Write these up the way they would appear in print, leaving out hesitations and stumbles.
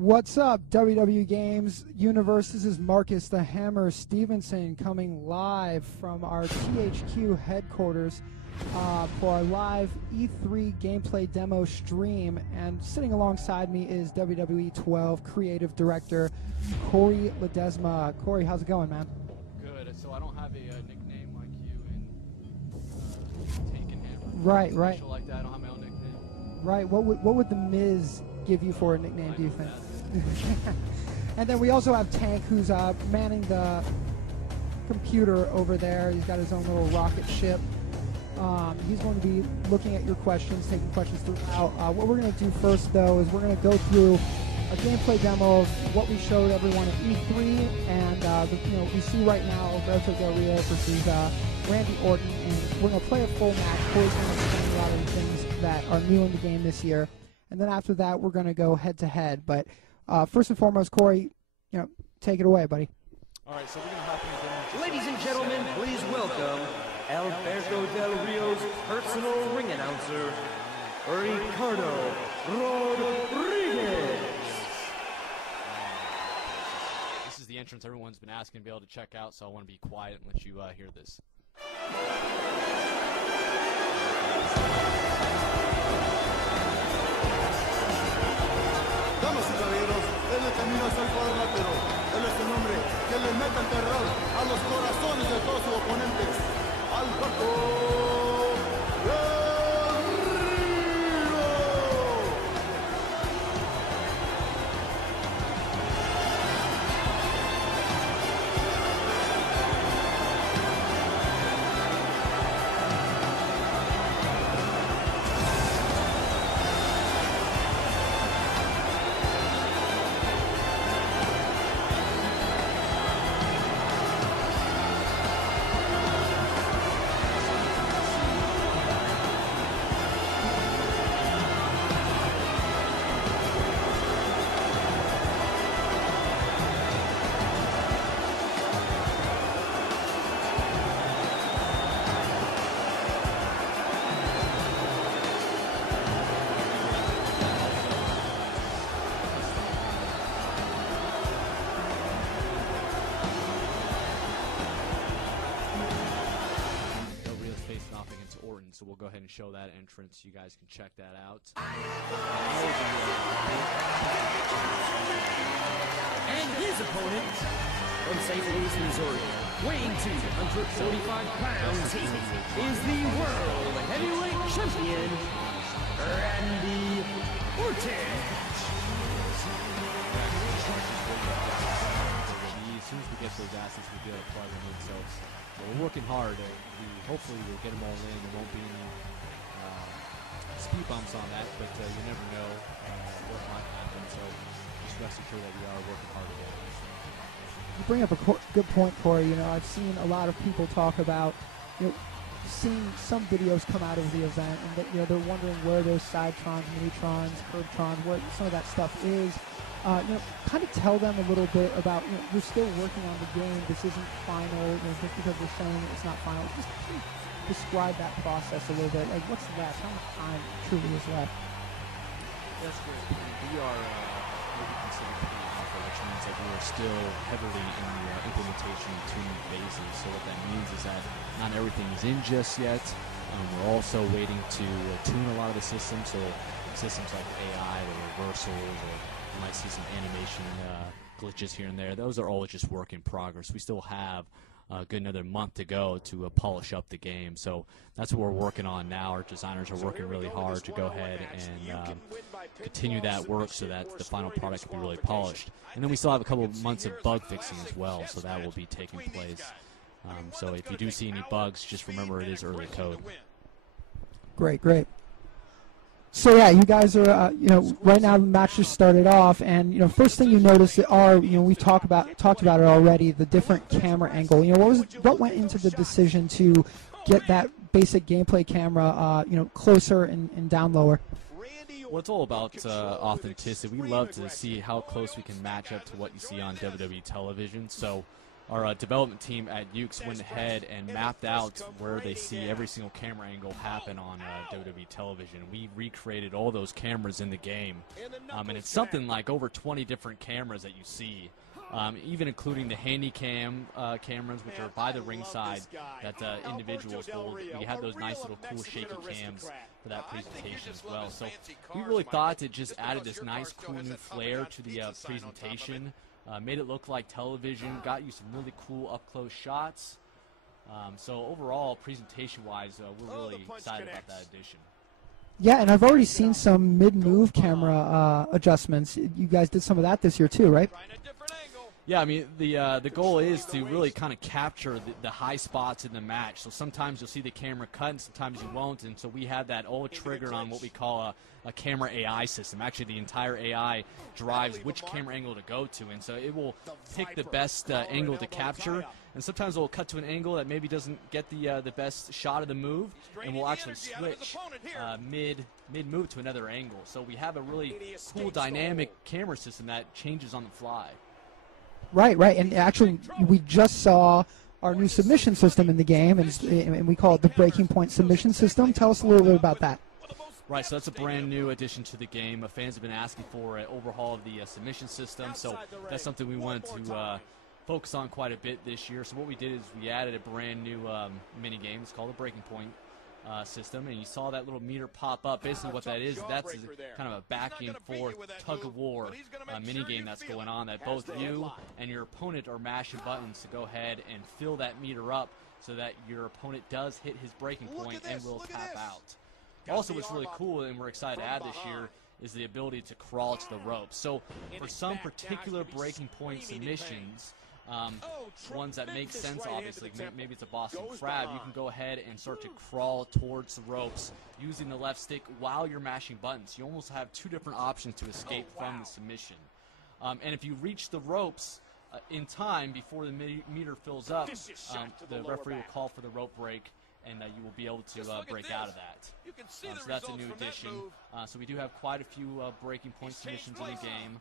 What's up, WWE Games Universe? This is Marcus the Hammer Stevenson coming live from our THQ headquarters for our live E3 gameplay demo stream. And sitting alongside me is WWE 12 Creative Director Corey Ledesma. Corey, how's it going, man? Good. So I don't have a nickname like you in Tank and Hammer. Right. Like that. I don't have my own nickname. Right. What would The Miz give you for a nickname, do you think? And then we also have Tank, who's manning the computer over there. He's got his own little rocket ship. He's going to be looking at your questions, taking questions throughout. What we're going to do first, though, is we're going to go through a gameplay demo of what we showed everyone at E3, and we see right now Alberto Del Rio versus Randy Orton, and we're going to play a full match. Corey's going to explain a lot of the things that are new in the game this year, and then after that, we're going to go head-to-head. But first and foremost, Corey, take it away, buddy. All right, so we're going to hop in. Ladies and gentlemen, please welcome Alberto Del Rio's personal ring announcer, Ricardo Rodriguez. This is the entrance everyone's been asking to be able to check out, so I want to be quiet and let you hear this. Damas y caballeros, él es camino hacia el cuadrilátero. Él es el hombre que le mete el terror a los corazones de todos sus oponentes. Alberto Del Rio. Orton, so we'll go ahead and show that entrance. You guys can check that out. And his opponent, from St. Louis, Missouri, weighing 245 pounds, is the World Heavyweight Champion, Randy Orton. As soon as we get those assets, we'll be able to plug them in. So we're working hard. Hopefully we'll get them all in. There won't be any speed bumps on that, but you never know what might happen. So just rest assured that we are working hard again. You bring up a good point, Corey. I've seen a lot of people talk about, seeing some videos come out of the event, and that, they're wondering where those Sidetrons, Minitrons, Curbtrons, what some of that stuff is. Kind of tell them a little bit about, you're still working on the game. This isn't final. Just because we're saying it's not final, just describe that process a little bit. Like, what's left? How much time truly is left? That's great. We are what we consider pre-alpha, which means that we are still heavily in the implementation and tuning phases. So what that means is that not everything is in just yet. We're also waiting to tune a lot of the systems. So systems like AI, the reversals, or you might see some animation glitches here and there. Those are all just work in progress. We still have a good another month to go to polish up the game. So that's what we're working on now. Our designers are working really hard to go ahead and continue that work so that the final product can be really polished. And then we still have a couple of months of bug fixing as well, so that will be taking place. So if you do see any bugs, just remember it is early code. Great. So yeah, you guys are, right now the match just started off, and first thing you notice are, we've talked about it already, the different camera angle. What went into the decision to get that basic gameplay camera, closer and down lower? Well, it's all about authenticity. We love to see how close we can match up to what you see on WWE television. So our development team at Ukes went ahead and mapped out where they see every single camera angle happen on WWE television. We recreated all those cameras in the game, and it's something like over 20 different cameras that you see, even including the handy cam cameras, which are by the ringside that individuals hold. We had those nice little cool shaky cams for that presentation as well. So we really thought it just added this nice cool new flair to the presentation. Made it look like television, got you some really cool up-close shots. So overall, presentation-wise, we're really excited about that addition. Yeah, and I've already seen some mid-move camera adjustments. You guys did some of that this year too, right? Yeah, I mean, the goal is to really kind of capture the high spots in the match. So sometimes you'll see the camera cut and sometimes you won't. And so we had that all triggered on what we call a camera AI system. Actually, the entire AI drives which camera angle to go to. And so it will pick the best angle to capture. And sometimes it will cut to an angle that maybe doesn't get the best shot of the move. And we'll actually switch mid-move to another angle. So we have a really cool dynamic camera system that changes on the fly. Right, and actually we just saw our new submission system in the game, and we call it the Breaking Point submission system. Tell us a little bit about that. Right, so that's a brand new addition to the game. Fans have been asking for an overhaul of the submission system, so that's something we wanted to focus on quite a bit this year. So what we did is we added a brand new mini game. It's called the Breaking Point system, and you saw that little meter pop up. Basically what that is, that's kind of a back and forth tug-of-war mini game that's going on, that both you and your opponent are mashing buttons to go ahead and fill that meter up so that your opponent does hit his breaking point and will tap out. Also, what's really cool and we're excited to add this year is the ability to crawl to the ropes. So for some particular breaking point submissions, ones that make sense, obviously, maybe it's a Boston Crab, you can go ahead and start to crawl towards the ropes using the left stick while you're mashing buttons. You almost have two different options to escape from the submission. And if you reach the ropes in time before the meter fills up, the referee will call for the rope break, and you will be able to break out of that. So that's a new addition. So we do have quite a few breaking point submissions in the game.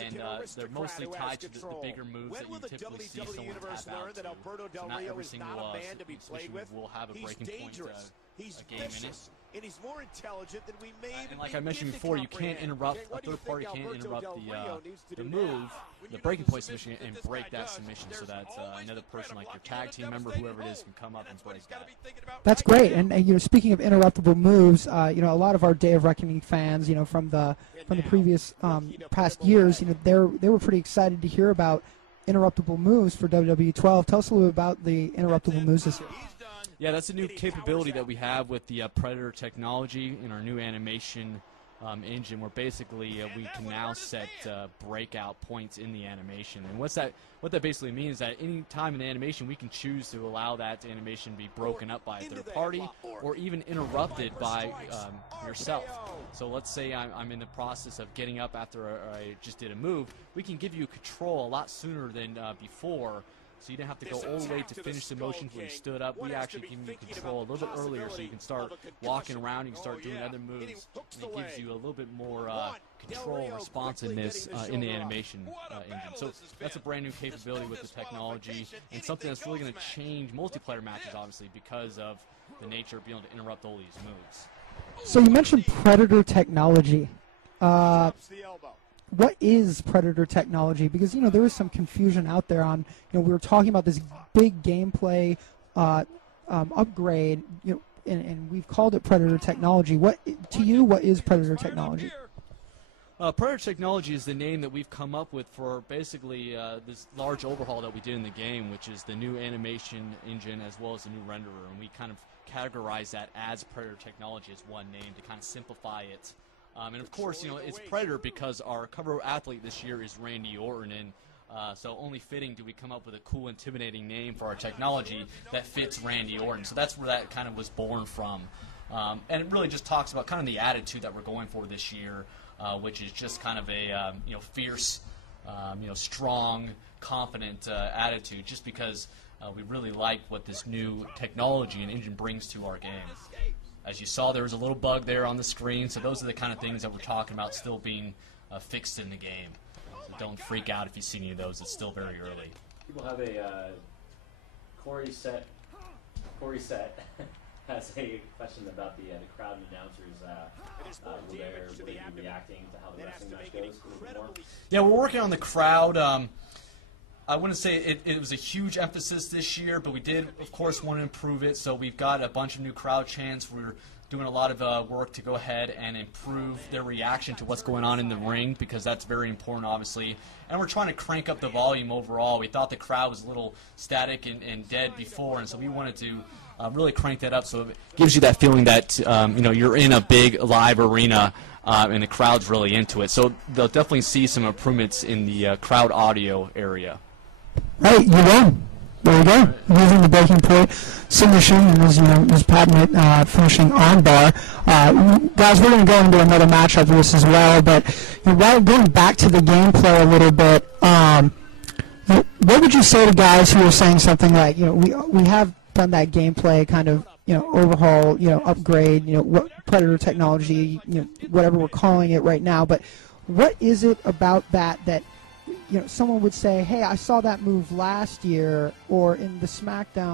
And they're mostly tied to the bigger moves that you typically see someone tap out to. So not every single submission will have a breaking point game in it. And he's more intelligent than we and like I mentioned before, you can't interrupt, a third party can't interrupt the move, the breaking point submission, and break that submission so that another person, like your tag team member, whoever it is, can come up and break that. That's great. And speaking of interruptible moves, a lot of our Day of Reckoning fans, from the previous past years, they were pretty excited to hear about interruptible moves for WWE 12. Tell us a little bit about the interruptible moves this year. Yeah, that's a new capability that we have with the Predator technology in our new animation engine, where basically we can now set breakout points in the animation. And what that basically means is that any time in the animation we can choose to allow that animation to be broken up by a third party or even interrupted by yourself. So let's say I'm in the process of getting up after I just did a move. We can give you control a lot sooner than before. So you didn't have to go all the way to finish the motions when you stood up. We actually give you control a little bit earlier so you can start walking around, you can start doing other moves, and it gives you a little bit more control and responsiveness in the animation engine. So that's a brand new capability with the technology, and something that's really going to change multiplayer matches, obviously, because of the nature of being able to interrupt all these moves. So you mentioned Predator technology. What is Predator technology? Because there is some confusion out there on we were talking about this big gameplay upgrade, and we've called it Predator technology. What is Predator technology? Predator technology is the name that we've come up with for basically this large overhaul that we did in the game, which is the new animation engine as well as the new renderer, and we kind of categorize that as Predator technology as one name to kind of simplify it. And of course, it's Predator because our cover athlete this year is Randy Orton, and so only fitting do we come up with a cool, intimidating name for our technology that fits Randy Orton. So that's where that kind of was born from. And it really just talks about kind of the attitude that we're going for this year, which is just kind of a fierce, strong, confident attitude, just because we really like what this new technology and engine brings to our game. As you saw, there was a little bug there on the screen, so those are the kind of things that we're talking about still being fixed in the game. So don't freak out if you see any of those. It's still very early. People have a Corey Set has a question about the crowd and announcers. Will they be reacting to how the wrestling match goes a little bit more? Yeah, we're working on the crowd. I wouldn't say it was a huge emphasis this year, but we did, of course, want to improve it. So we've got a bunch of new crowd chants. We're doing a lot of work to go ahead and improve their reaction to what's going on in the ring, because that's very important, obviously. And we're trying to crank up the volume overall. We thought the crowd was a little static and dead before, and so we wanted to really crank that up so it gives you that feeling that you're in a big live arena and the crowd's really into it. So they'll definitely see some improvements in the crowd audio area. Right, you won. There you go. Using the breaking point submission and his patented finishing armbar. Guys, we're going to go into another match after this as well, but while going back to the gameplay a little bit, what would you say to guys who are saying something like, we have done that gameplay kind of, overhaul, upgrade, what Predator technology, whatever we're calling it right now, but what is it about that someone would say, hey, I saw that move last year or in the SmackDown